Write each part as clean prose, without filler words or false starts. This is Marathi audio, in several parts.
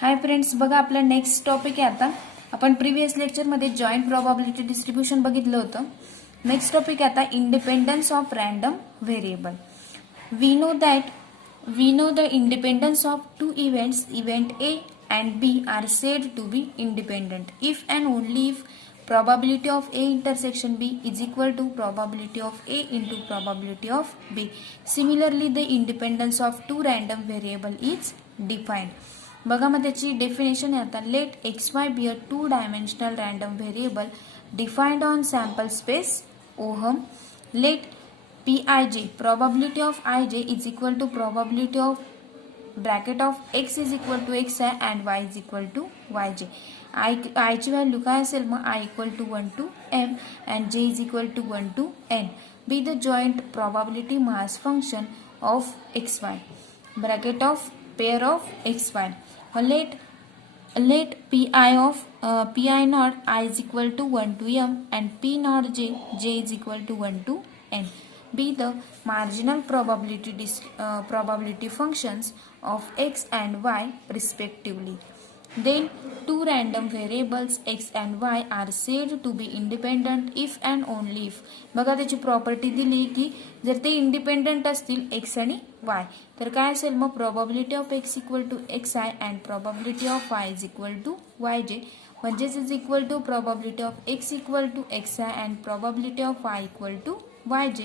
हाय फ्रेंड्स, बघा आपला नेक्स्ट टॉपिक आहे. आता आपण प्रिव्हियस लेक्चरमध्ये जॉईंट प्रोबॅबिलिटी डिस्ट्रीब्यूशन बघितलं होतं. नेक्स्ट टॉपिक आहे आता independence of random variable. We know the independence of two events, event A and B are said to be independent if and only if probability of A intersection B is equal to probability of A into probability of B. Similarly, the independence of two random variable is defined. बघा मग त्याची डेफिनेशन आहे आता. Let XY be a two dimensional random variable defined on sample space ओहम. Let PIJ probability of IJ is equal to probability of bracket of X is equal to XI and Y is equal to YJ. I ची व्हॅल्यू काय असेल मग I equal to 1 to M and J is equal to 1 to N. Be the joint probability mass function of XY bracket of pair of XY. Let Pi naught I is equal to 1 to M and P naught J is equal to 1 to N. Be the marginal probability functions of X and Y respectively. Then two random variables X and Y are said to be independent if and only if. बघा त्याची प्रॉपर्टी दिली की जर ते इंडिपेंडंट असतील X आणि Y तर काय असेल मग probability of X equal to XI and probability of Y is equal to YJ. म्हणजेच is equal to probability of X equal to XI and probability of Y equal to YJ.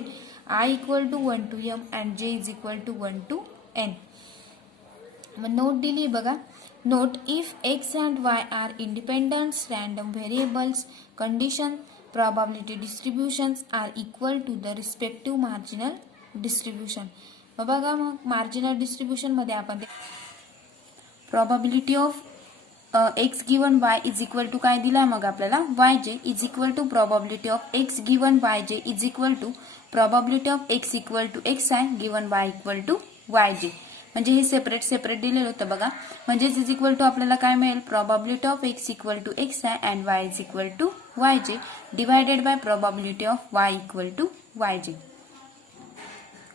I equal to 1 to M and J is equal to 1 to N. मग नोट दिली बघा. Note, if X and Y are independent random variables, condition probability distributions are equal to the respective marginal distribution. बघा मग marginal distribution मध्ये आपण probability of X given Y is equal to काय दिला मग आपल्याला YJ is equal to probability of X given YJ is equal to probability of X equal to XI given Y equal to YJ. म्हणजे हे सेपरेट दिलेलं होतं बघा. म्हणजेच इज इक्वल टू आपल्याला काय मिळेल probability of X equal to XI and Y is equal to YJ divided by probability of Y equal to YJ.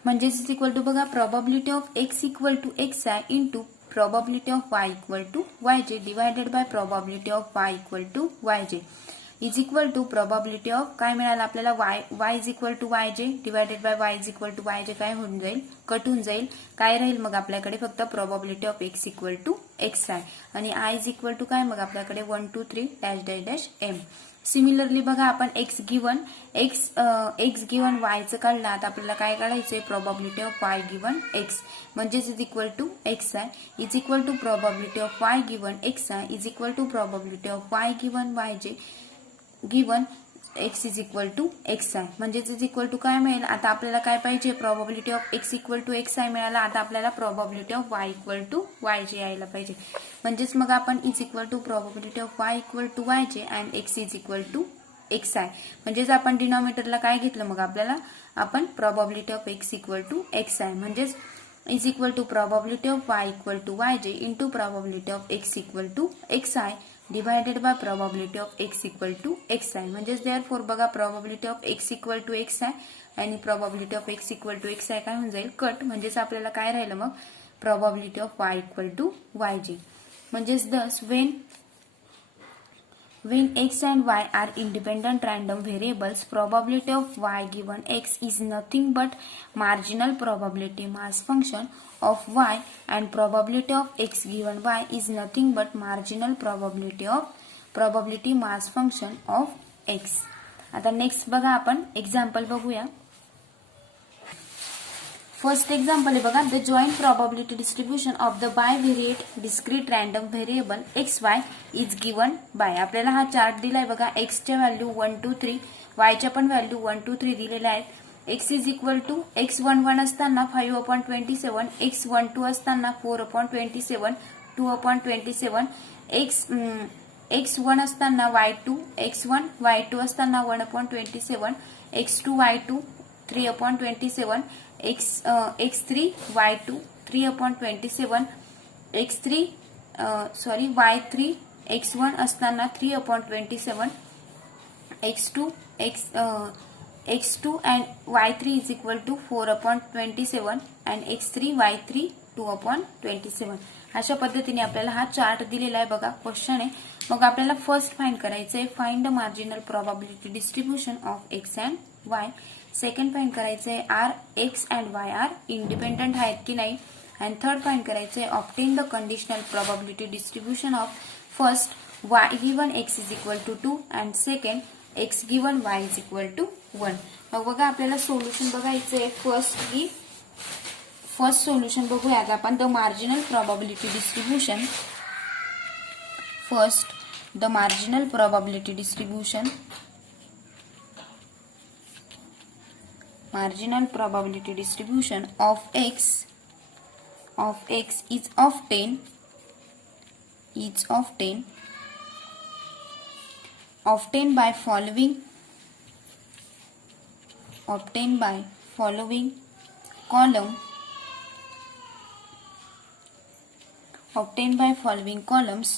म्हणजेच इज इक्वल टू बघा probability of X equal to XI into probability of Y equal to YJ divided by probability of Y equal to YJ is equal to probability of काय मिळालं आपल्याला Y is equal to YJ divided by Y is equal to YJ काय होऊन जाईल कट होऊन जाईल. काय राहील मग आपल्याकडे फक्त probability of X equal to XI आणि I इज इक्वल टू काय मग आपल्याकडे 1 2 3 dash dash dash M. Similarly बघा आपण X गिवन Y चं काढलं. आता आपल्याला काय काढायचंय probability of Y given X म्हणजेच is equal to XI is equal to probability of Y given XI is equal to probability of Y given YJ given X is equal to XI. म्हणजेच इज इक्वल टू काय मिळेल आता आपल्याला काय पाहिजे probability of X equal to XI मिळाला. आता आपल्याला probability of Y equal to YJ यायला पाहिजे. म्हणजेच मग आपण is equal to probability of Y equal to YJ and X is equal to XI. म्हणजेच आपण डिनॉमिनेटरला काय घेतलं मग आपल्याला आपण probability of X equal to XI म्हणजेच is equal to probability of Y equal to YJ into probability of X equal to XI divided by probability of X equal to XI. म्हणजेच देअरफॉर बघा probability of X equal to XI आणि probability of X equal to XI काय होऊन जाईल कट. म्हणजेच आपल्याला काय राहिलं मग probability of Y equal to YJ. म्हणजेच दस when X and Y are independent random variables, probability of Y given X is nothing but marginal probability mass function of Y and probability of X given Y is nothing but marginal probability mass function of X. आता नेक्स्ट बघा आपण एक्झाम्पल बघूया. फर्स्ट एक्झाम्पल आहे बघा. The joint probability distribution of the bivariate discrete random variable XY is given by. आपल्याला हा चार्ट दिलाय बघा. X च्या व्हॅल्यू 1 2 3 Y च्या पण व्हॅल्यू 1 2 3 दिलेल्या आहेत. X is equal to X11 असताना 5/27 X12 असताना 4/27 2/27 X1 असताना Y2 X1 Y2 असताना 1/27 X2 Y2 3/27 X3 Y2 3/27 Y3 X1 असताना 3/27 X2 and Y3 is equal to 4/27 and X3 Y3 2/27. अशा पद्धतीने आपल्याला हा चार्ट दिलेला आहे बघा, क्वेश्चन आहे. मग आपल्याला फर्स्ट फाइंड करायचं आहे, find the marginal probability distribution of x and Y. Second find करायचं आहे, are X and Y are independent आहेत की नाही. अँड थर्ड फाइंड करायचं आहे, obtain the conditional probability distribution of first y given x is equal to 2 and second x given y is equal to 1. मग बघा आपल्याला सोल्युशन बघायचं आहे. फर्स्ट सोल्युशन बघूयात आपण. The marginal probability distribution. First the marginal probability distribution. Marginal probability distribution of x is obtained by following columns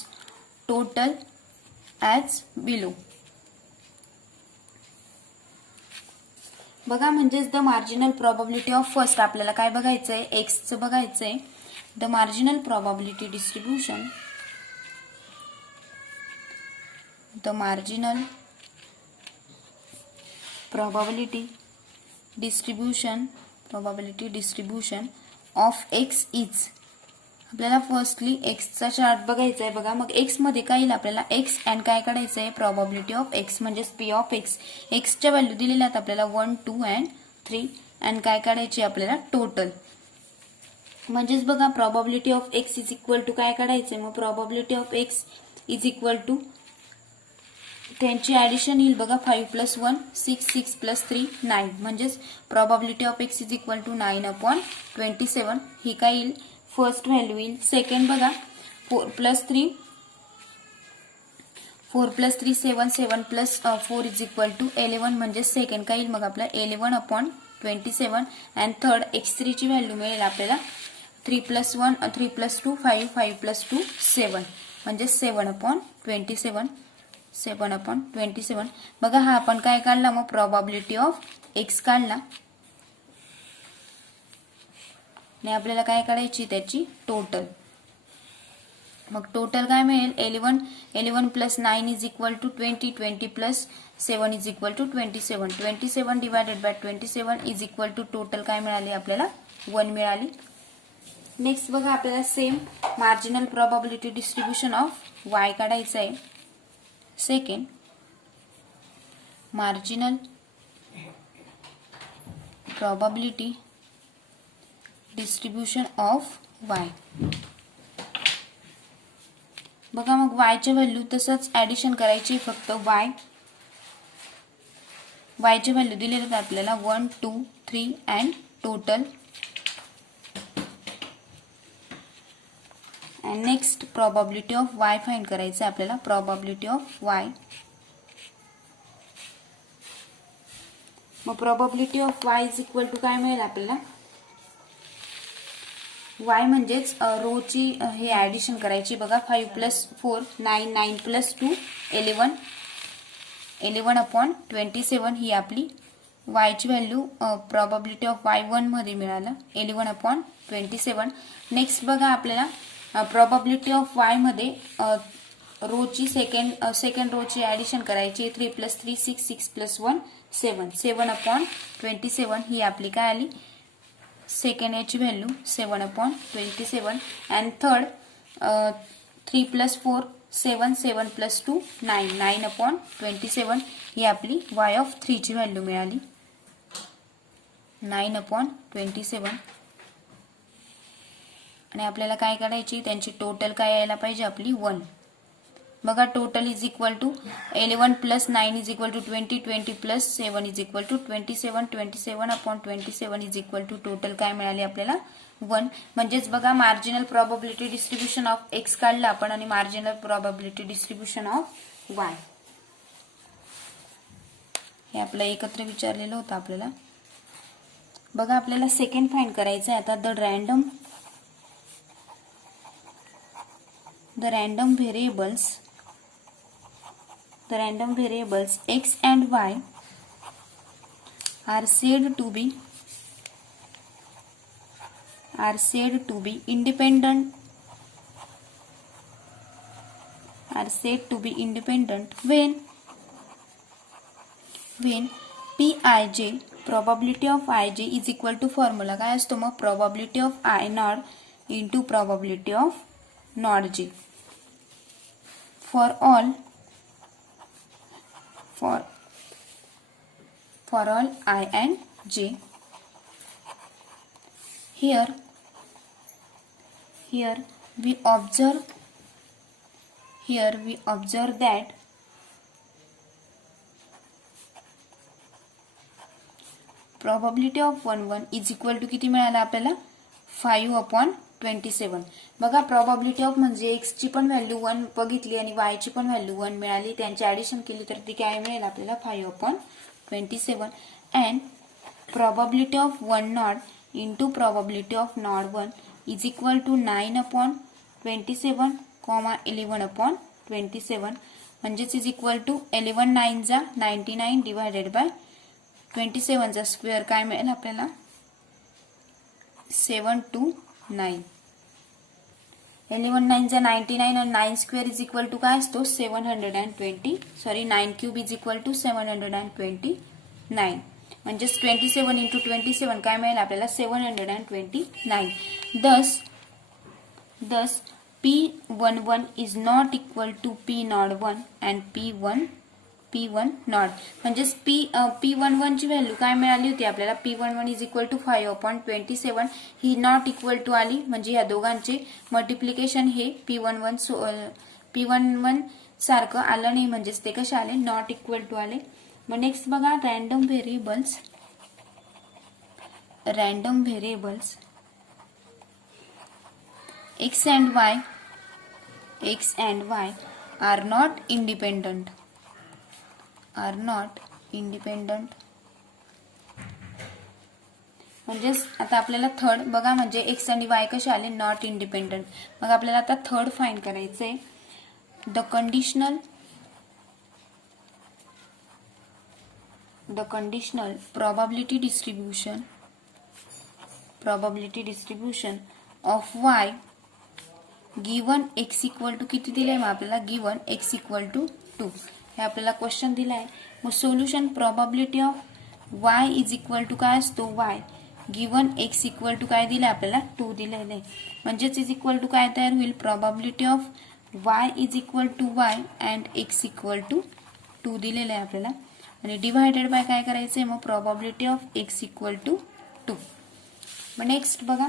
total as below. बघा म्हणजेच the marginal probability of first आपल्याला काय बघायचंय, एक्सचं बघायचंय. The marginal probability distribution. The marginal probability distribution of x is. आपल्याला फर्स्टली एक्सचा चार्ट बघायचा आहे बघा. मग एक्स मध्ये काय येईल आपल्याला, एक्स अँड काय काढायचं आहे, प्रोबॅबिलिटी ऑफ एक्स म्हणजेच पी ऑफ एक्स. एक्सच्या व्हॅल्यू दिलेल्या आहेत आपल्याला 1, 2 अँड 3 अँड काय काढायची आपल्याला, टोटल. म्हणजेच बघा probability of x is equal to काय काढायचंय, मग probability of x is equal to त्यांची ऍडिशन येईल बघा, 5 + 1 6, 6 + 3 9. म्हणजेच probability of x is equal to 9/27. ही काय येईल, फर्स्ट व्हॅल्यू येईल. सेकंड बघा 4 + 3 7, 7 + 4 इज इक्वल टू 11. म्हणजे सेकंड काय येईल मग आपला 11/27. अँड थर्ड x3 ची व्हॅल्यू मिळेल आपल्याला 3 + 1 3 + 2 5 5 + 2 7. म्हणजे 7/27. बघा हा आपण काय काढला, मग प्रोबॅबिलिटी ऑफ एक्स काढला आणि आपल्याला काय काढायची त्याची टोटल. मग टोटल काय मिळेल, 11 + 9 is equal to 20 20 + 7 is equal to 27. 27 divided by 27 is equal to total काय मिळाली आपल्याला, 1 मिळाली. नेक्स्ट बघा आपल्याला same marginal probability distribution of y काढायचं आहे. Second marginal probability distribution of y. बघा मग वायच्या व्हॅल्यू तसंच ऍडिशन करायची, फक्त वायच्या व्हॅल्यू दिलेल्या आहेत आपल्याला 1, 2, 3 and total. And next probability of Y find करायचं आहे आपल्याला. Probability of Y. मग probability of Y is equal to काय मिळेल आपल्याला, y म्हणजेच रोची हे ऍडिशन करायची बघा. 5 + 4 9 9 + 2 11 11/27 ही आपली y ची व्हॅल्यू. प्रोबॅबिलिटी ऑफ y 1 मध्ये मिळालं 11/27. नेक्स्ट बघा आपल्याला प्रोबॅबिलिटी ऑफ y मध्ये रोची सेकंड रोची ऍडिशन करायची. 3 + 3 6 6 + 1 7 7/27 ही आपली काय आली, सेकंड याची व्हॅल्यू 7/27. अँड थर्ड 3 + 4 7 7 + 2 9 9/27 ही आपली y ऑफ 3 ची व्हॅल्यू मिळाली 9/27. आणि आपल्याला काय काढायची, त्यांची टोटल काय यायला पाहिजे आपली 1. बघा total is equal to 11 + 9 is equal to 20 20 + 7 is equal to 27 27/27 is equal to total काय मिळाले आपल्याला 1. म्हणजेच बघा marginal probability distribution of x काढला आपण आणि marginal probability distribution of y हे आपलं एकत्र विचारलेलं होतं आपल्याला. बघा आपल्याला सेकंड फाइंड करायचं आहे आता. The random variables x and y are said to be independent are said to be independent when Pij, probability of Ij is equal to formula काय असतो मग probability of I not into probability of not j for all I and j. Here we observe that probability of 1 is equal to किती मिळाला आपल्याला 5/27. बघा probability of म्हणजे x ची पण व्हॅल्यू 1 बघितली आणि y ची पण व्हॅल्यू 1 मिळाली, त्यांची ऍडिशन केली तर ती काय मिळेल आपल्याला 5/27 and probability of 1 not into probability of not 1 is equal to 9/27, 11/27 म्हणजेच is equal to 11 9 जा 99 divided by 27 चा स्क्वेअर काय मिळेल आपल्याला 729. 11 9 जा 99 आणि 9 स्क्वेअर इज इक्वल टू काय असतो 720 sorry 9 cube is equal to 729 म्हणजेच 27 into 27 काय मिळेल आपल्याला 729. Thus P11 is not equal to P01 and P1 not म्हणजेच P11 ची व्हॅल्यू काय मिळाली होती आपल्याला P11 इज इक्वल टू 5/27 ही नॉट इक्वल टू आली म्हणजे या दोघांचे मल्टिप्लिकेशन हे P11 सारखं आलं नाही म्हणजेच ते कसे आले नॉट इक्वल टू आले. मग नेक्स्ट बघा random variables x and y are not independent म्हणजेच आता आपल्याला थर्ड बघा म्हणजे x आणि y कसे आले नॉट इंडिपेंडंट. मग आपल्याला आता थर्ड फाइंड करायचंय the conditional probability distribution of y given x equal to किती दिलंय मग आपल्याला given x equal to 2 हे आपल्याला क्वेश्चन दिलाय. मग solution probability of y is equal to काय असतो y given x equal to काय दिलंय आपल्याला 2 दिलेलं आहे म्हणजेच is equal to काय तयार होईल probability of y is equal to y and x equal to 2 दिलेलं आहे आपल्याला आणि डिवाइडेड बाय काय करायचंय मग probability of x equal to 2. मग नेक्स्ट बघा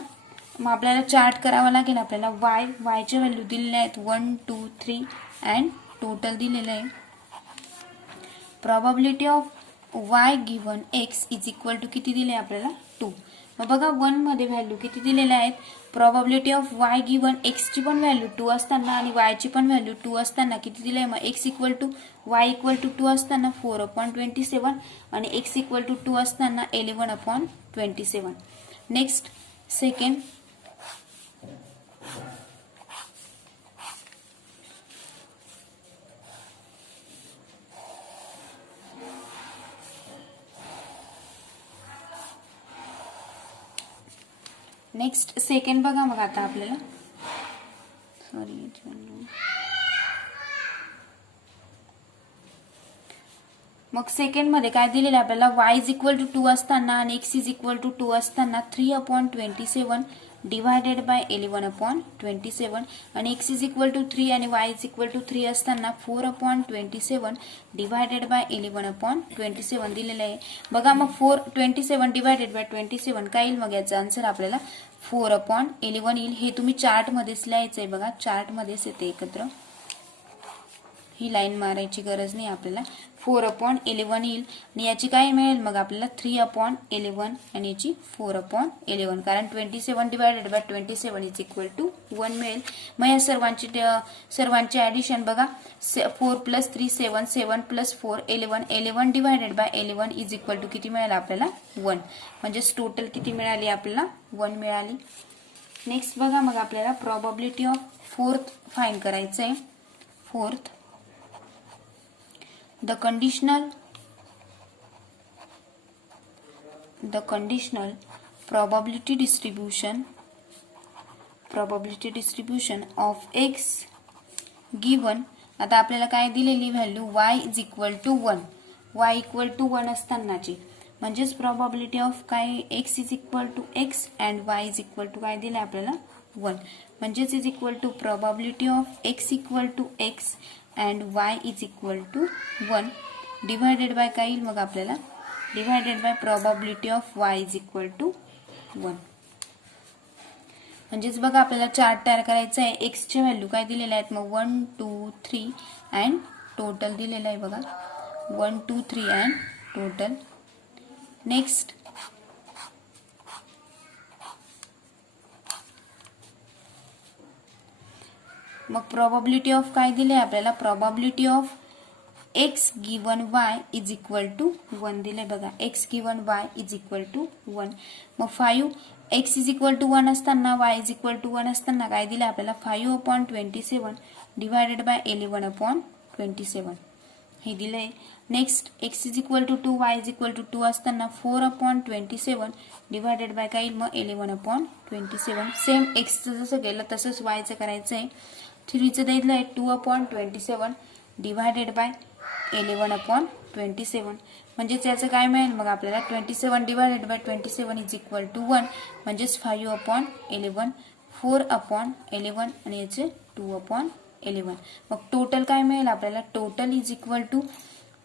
मग आपल्याला चार्ट करावा लागेल आपल्याला y च्या व्हॅल्यू दिलेल्या आहेत 1 2 3 अँड टोटल दिलेलं आहे. probability of y given x is equal to किती दिले आपल्याला 2. मग बघा 1 मध्ये व्हॅल्यू किती दिलेल्या आहेत probability of y given x ची पण व्हॅल्यू 2 असताना आणि y ची पण व्हॅल्यू 2 असताना किती दिले मग x equal to y equal to 2 असताना 4/27 आणि x equal to 2 असताना 11/27. नेक्स्ट सेकंड बघा मग आता आपल्याला मग सेकंड मध्ये काय दिलेलं आपल्याला y इज इक्वल टू 2 असताना आणि x इज इक्वल टू 2 असताना 3/27 डिवायडेड बाय 11/27 आणि x इज इक्वल टू 3 आणि y इज इक्वल टू 3 असताना 4/27 डिवायडेड बाय 11/27 दिलेलं आहे. बघा मग 4/27 डिवायडेड बाय 27 काय येईल मग याचा आन्सर आपल्याला 4/11 येईल. हे तुम्ही चार्ट मध्येच लिहायचंय बघा चार्ट मध्येच येते एकत्र ही लाईन मारायची गरज नाही आपल्याला 4/11 येईल आणि याची काय मिळेल मग आपल्याला 3/11 आणि याची 4/11 कारण 27 divided by 27 is equal to 1 मिळेल. मग या सर्वांची ऍडिशन बघा 4 + 3 7 7 + 4 11 11 divided by 11 is equal to किती मिळेल आपल्याला 1 म्हणजे टोटल किती मिळाली आपल्याला 1 मिळाली. नेक्स्ट बघा मग आपल्याला प्रोबॅबिलिटी ऑफ फोर्थ फाइंड करायचंय. Fourth the conditional probability distribution of x given आता आपल्याला काय दिलेली value y is equal to 1, y equal to 1 असतानाची, म्हणजेच प्रॉबॅबिलिटी ऑफ काय x is equal to x and y is equal to काय दिले आपल्याला 1, म्हणजेच is equal to probability of x equal to x and y is equal to 1 divided by काय येईल मग आपल्याला, divided by probability of y is equal to 1. म्हणजेच बघा आपल्याला चार्ट तयार करायचा आहे. x चे व्हॅल्यू काय दिलेले आहेत मग 1 2 3 अँड टोटल दिलेलं आहे बघा 1 2 3 अँड टोटल. नेक्स्ट मग प्रॉबॅबिलिटी ऑफ काय दिले आपल्याला, probability of x given y is equal to 1 दिले बघा, x given y is equal to 1. मग 5 x इज इक्वल टू 1 असताना y इज इक्वल टू 1 असताना काय दिले आपल्याला 5/27 डिवायडेड बाय 11/27 हे दिले. Next x is equal to 2 y is equal to 2 असताना 4/27 डिवायडेड बाय काय मग 11/27. सेम x चं जसं केलं तसंच y चं करायचं आहे. 3 चं दिलं आहे 2/27 डिवायडेड बाय 11/27, म्हणजेच याचं काय मिळेल मग आपल्याला 27 divided by 27 is equal to 1, म्हणजेच 5/11 4/11 आणि याचे 2/11. मग टोटल काय मिळेल आपल्याला, total is equal to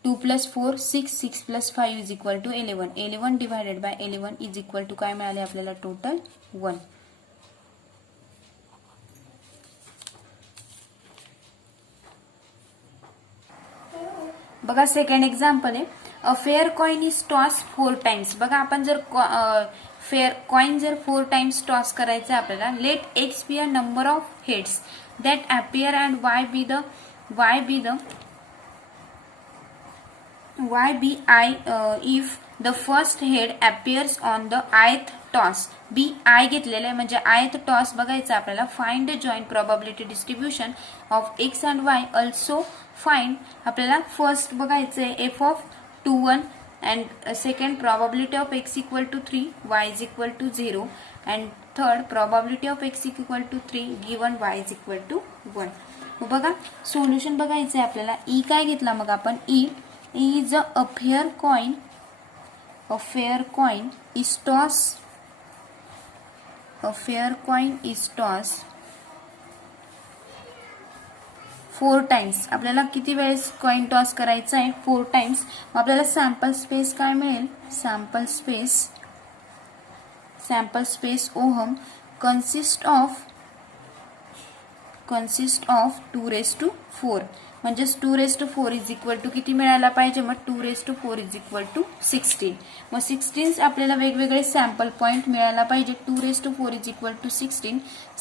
2 + 4 6 6 + 5 is equal to 11 11 divided by 11 is equal to काय मिळाले आपल्याला टोटल 1. बघा सेकंड एक्झाम्पल आहे. A fair coin is toss 4 times. बघा आपण जर फेअर कॉइन जर 4 टाइम्स टॉस करायचं आपल्याला, let x be a number of heads that appear and y be i if the first head appears on the ith toss. Be i घेतलेलं आहे म्हणजे आयथ टॉस बघायचं आपल्याला. Find the joint probability distribution of x and y. Also find आपल्याला फर्स्ट बघायचं आहे f of 2 1 and second probability of x equal to 3 y is equal to 0 and third probability of x equal to 3 given y is equal to 1. बघा सोल्युशन बघायचं आहे आपल्याला. ई काय घेतला मग आपण, E is a fair coin. A fair coin is tossed 4 times. आपल्याला किती वेळेस कॉइन टॉस करायचा आहे 4 टाइम्स. आपल्याला सॅम्पल स्पेस काय मिळेल, sample space ohm consist of 2/4, म्हणजेच 2/4 इज इक्वल टू किती मिळायला पाहिजे मग 2/4 इज इक्वल टू 16. मग 16 आपल्याला वेगवेगळे सॅम्पल पॉइंट मिळायला पाहिजे. 2/4 is equal to 16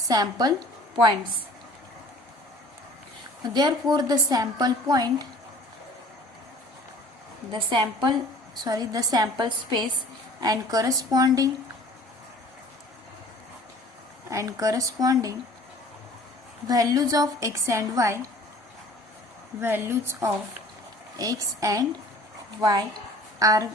sample points. Therefore the sample space and corresponding values of x and y are.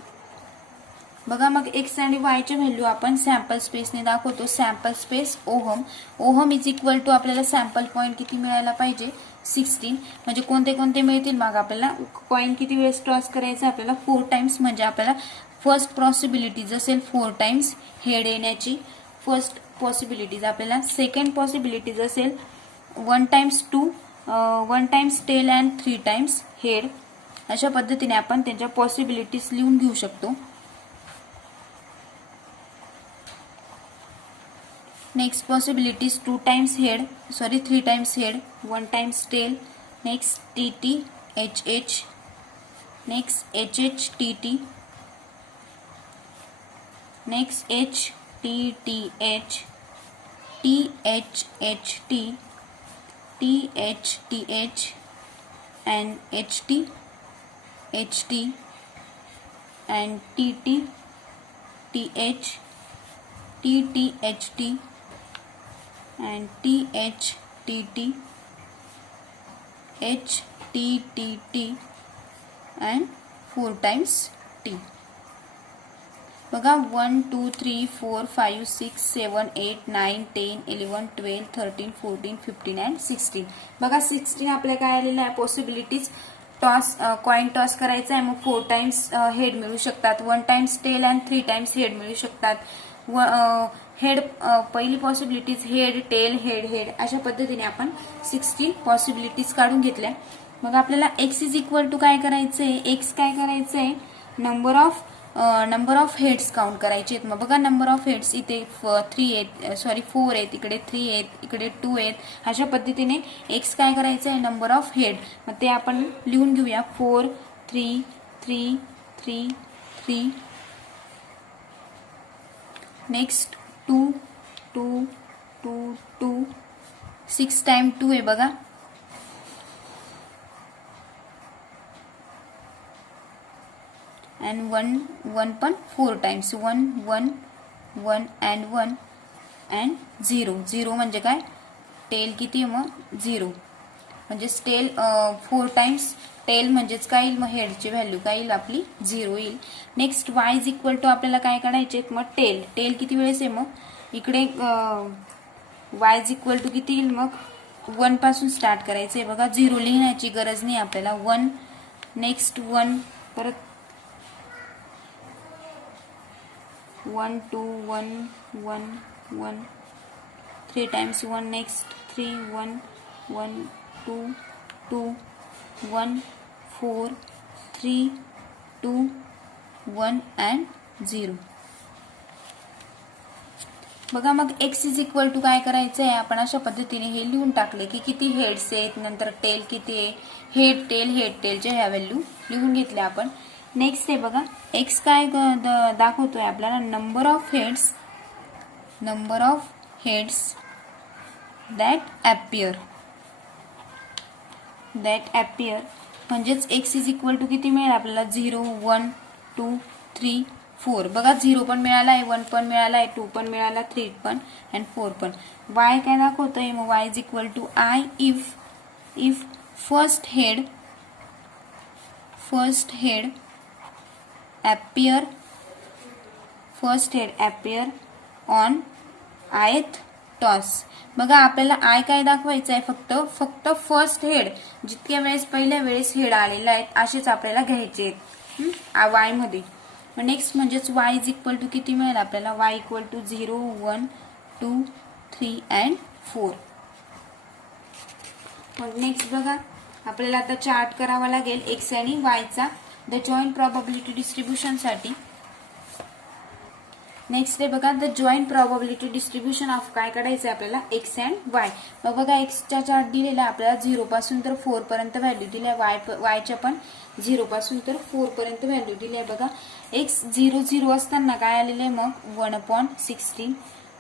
बघा मग x आणि y चे व्हॅल्यू आपण सॅम्पल स्पेसने दाखवतो. सॅम्पल स्पेस ओहम इज इक्वल टू आपल्याला सॅम्पल पॉइंट किती मिळायला पाहिजे 16. म्हणजे कोणते कोणते मिळतील मग आपल्याला कॉइन किती वेळेस टॉस करायचं आपल्याला 4 टाइम्स. म्हणजे आपल्याला फर्स्ट पॉसिबिलिटीज असेल 4 टाइम्स हेड येण्याची फर्स्ट पॉसिबिलिटीज. आपल्याला सेकंड पॉसिबिलिटीज असेल 1 times 2 1 times tail and 3 times head. अशा पद्धतीने आपण त्यांच्या पॉसिबिलिटीज लिहून घेऊ शकतो. Next possibilities 3 times head, 1 times tail. Next TT, HH. Next HH, TT. Next H, TTH. THHT. THTH. And HT, HT. And TT, TH. TTHT. And THTT, HTTT and 4 times T. बघा 1 2 3 4 5 6 7 8 9 10 11 12 13 14 15 अँड 16. बघा 16 आपल्या काय आलेलं आहे पॉसिबिलिटीज. टॉस कॉइन टॉस करायचा आहे, मग 4 टाइम्स हेड मिळू शकतात, 1 times tail and 3 times head मिळू शकतात. हेड पहिली possibilities head tail head head अशा पद्धतीने आपण 16 पॉसिबिलिटीज काढून घेतल्या. मग आपल्याला एक्स इज इक्वल टू काय करायचंय, एक्स काय करायचंय नंबर ऑफ हेड्स काउंट करायचे आहेत. मग बघा नंबर ऑफ हेड्स इथे 3 आहेत, सॉरी 4 आहेत, इकडे 3 आहेत, इकडे 2 आहेत. अशा पद्धतीने एक्स काय करायचं आहे नंबर ऑफ हेड. मग ते आपण लिहून घेऊया 4 3 3 3 3. नेक्स्ट 2 2 2 2. 6 टाइम 2 आहे बघा. अँड 1 पण 4 टाइम्स 1 1 1 अँड 1 अँड 0. 0 म्हणजे काय टेल किती आहे मग 0. म्हणजे टेल 4 टाइम्स टेल म्हणजेच काय येईल मग हेडची व्हॅल्यू काय येईल आपली 0 येईल. Next y is equal to आपल्याला काय काढायचे मग टेल. टेल किती वेळेस आहे मग इकडे y इज इक्वल टू किती येईल मग 1 पासून स्टार्ट करायचंय बघा. 0 लिहिण्याची गरज नाही आपल्याला. 1 नेक्स्ट 1 परत 1 2 1 1 1 3 टाइम्स 1 नेक्स्ट 3 1 1 2 2 1 4 3 2 1 अँड 0. बघा मग एक्स इज इक्वल टू काय करायचं आहे आपण अशा पद्धतीने हे लिहून टाकले की किती हेड्स आहेत, नंतर टेल किती आहे, हेड टेलच्या ह्या व्हॅल्यू लिहून घेतल्या आपण. नेक्स्ट आहे बघा एक्स काय दाखवतोय आपल्याला number of heads that appear म्हणजेच एक्स इज इक्वल टू किती मिळेल आपल्याला 0 1 2 3 4. बघा 0 पण मिळाला आहे, 1 पण मिळाला आहे, 2 पण मिळाला, 3 पण अँड 4 पण. y काय दाखवतोय मग y is equal to i if first head appear on ith toss. बघा आपल्याला आय काय दाखवायचं आहे फक्त फर्स्ट हेड जितक्या वेळेस पहिल्या वेळेस हेड आलेला आहेत असेच आपल्याला घ्यायचे आहेत वाय मध्ये. नेक्स्ट म्हणजेच y इज इक्वल टू किती मिळेल आपल्याला y इक्वल टू 0 1 2 3 अँड 4. मग नेक्स्ट बघा आपल्याला आता चार्ट करावा लागेल एक्स आणि y चा द जॉईंट प्रोबॅबिलिटी डिस्ट्रीब्युशन साठी. नेक्स्ट आहे बघा the joint probability distribution of काय काढायचं आपल्याला एक्स अँड वाय. मग बघा एक्सच्या चार्ट दिलेला आपल्याला 0 पासून तर 4 पर्यंत व्हॅल्यू दिल्या, वायच्या पण 0 पासून तर 4 पर्यंत व्हॅल्यू दिल्या. बघा एक्स 0 0 असताना काय आलेलं आहे मग 1/16.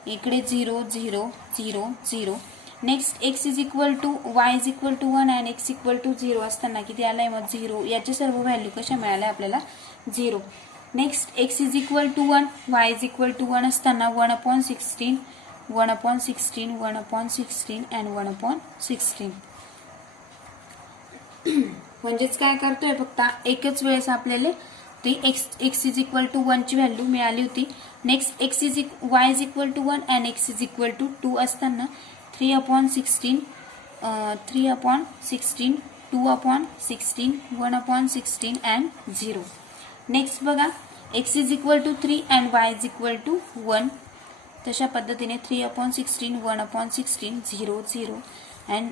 इकडे 0 0 0 0. Next x is equal to y is equal to 1 and x equal to 0 असताना किती आलाय मग 0. याचे सर्व व्हॅल्यू कशा मिळाल्या आपल्याला 0. Next x is equal to 1 y is equal to 1 असताना 1/16 1/16 1/16 अँड 1/16. म्हणजेच काय करतोय फक्त एकच वेळेस आपल्याला ती एक्स इज इक्वल टू 1 ची व्हॅल्यू मिळाली होती. Next y is equal to 1 and x is equal to 2 असताना 3/16 3/16 2/16 1/16 अँड 0. नेक्स्ट बघा x is equal to 3 and y is equal to 1. तशा पद्धतीने 3/16 1/16 0 0 and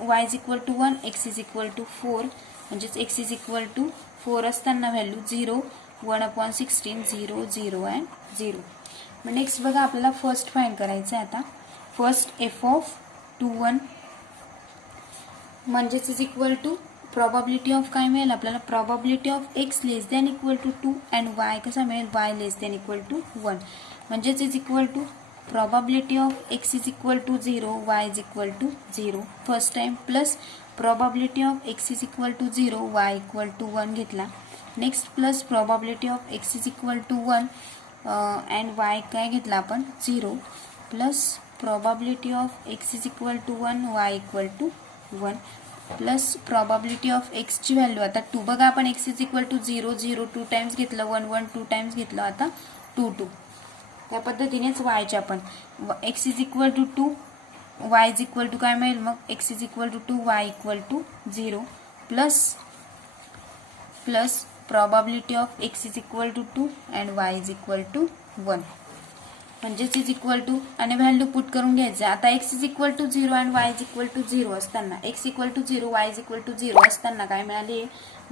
y is equal to 1 x is equal to 4. म्हणजेच एक्स इज इक्वल टू 4 असताना व्हॅल्यू 0 1/16 0 0 अँड 0. मग नेक्स्ट बघा आपल्याला फर्स्ट फाइंड करायचं आहे आता. फर्स्ट f(2)(1) म्हणजेच is equal to probability of काय मिळेल आपल्याला probability of x less than equal to 2 and y कसा मिळेल y less than equal to 1. म्हणजेच is equal to probability of x is equal to 0 y is equal to 0 first time plus probability of x is equal to 0 y equal to 1 घेतला. Next plus probability of x is equal to 1 and Y काय घेतला आपण 0 plus probability of x is equal to 1 Y equal to 1. Plus probability of एक्सची व्हॅल्यू आता 2 बघा आपण x is equal to 0 0 2 times घेतलं 1 1 2 टाइम्स घेतलं आता 2 2 त्या पद्धतीनेच yचे आपण x is equal to 2 y is equal to काय मिळेल मग x is equal to 2 y equal to 0 plus probability of x is equal to 2 and y is equal to 1 म्हणजेच इज इक्वल टू आणि व्हॅल्यू पुट करून घ्यायचं आता x is equal to 0 and y is equal to 0 असताना x equal to 0 y is equal to 0 असताना काय मिळाले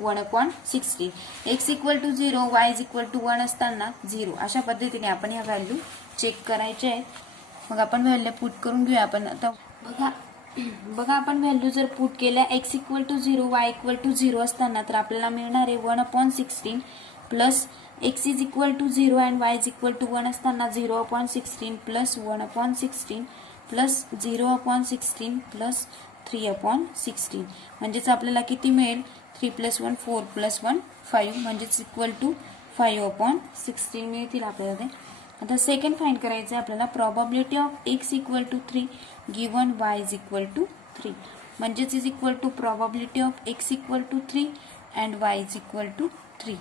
1/16 x equal to 0 y is equal to 1 असताना 0 अशा पद्धतीने आपण ह्या व्हॅल्यू चेक करायच्या आहेत मग आपण व्हॅल्यू पुट करून घेऊया आपण आता बघा आपण व्हॅल्यू जर पुट केल्या x equal to 0 y equal to 0 असताना तर आपल्याला मिळणार आहे 1/16 plus x is equal to 0 and y is equal to 1 असताना 0/16 प्लस 1/16 प्लस 0/16 प्लस 3/16 म्हणजेच आपल्याला किती मिळेल 3 + 1 4 + 1 5 म्हणजेच इक्वल टू 5/16 मिळतील आपल्याला ते आता सेकंड फाइंड करायचं आहे आपल्याला probability of x equal to 3 given y is equal to 3 म्हणजेच is equal to probability of x equal to 3 and y is equal to 3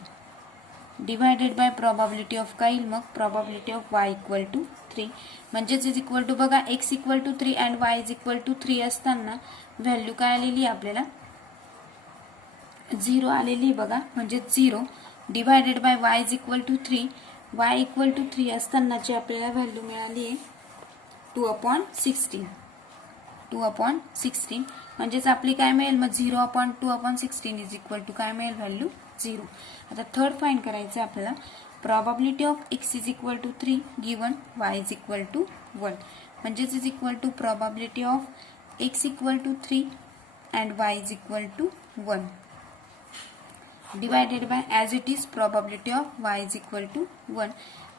divided by probability of काय येईल मग probability of y equal to 3 म्हणजेच इज इक्वल टू बघा x equal to 3 and y is equal to 3 असताना व्हॅल्यू काय आलेली आपल्याला 0 आलेली बघा म्हणजे 0 divided by y is equal to 3 y equal to 3 असतानाची आपल्याला व्हॅल्यू मिळाली आहे 2/16 2/16 म्हणजेच आपली काय मिळेल मग 0/2/16 इज इक्वल टू काय मिळेल व्हॅल्यू 0 आता थर्ड फाइंड करायचं आहे आपल्याला probability of x is equal to 3 given y is equal to 1 म्हणजेच is equal to probability of x equal to 3 and y is equal to 1 divided by as it is probability of y is equal to 1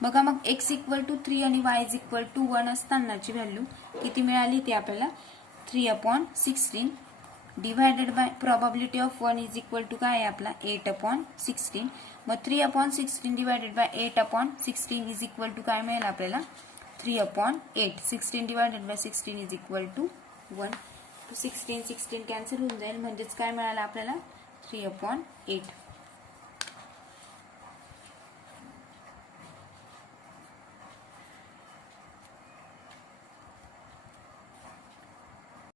बघा मग x इक्वल टू 3 आणि y इज इक्वल टू 1 असतानाची व्हॅल्यू किती मिळाली ती आपल्याला 3/16 divided by probability of 1 is equal to काय आहे आपला 8/16 मग 3/16 divided by 8/16 is equal to काय मिळेल आपल्याला 3/8 16 divided by 16 is equal to 1 16 16 cancel होऊन जाईल म्हणजेच काय मिळालं आपल्याला 3/8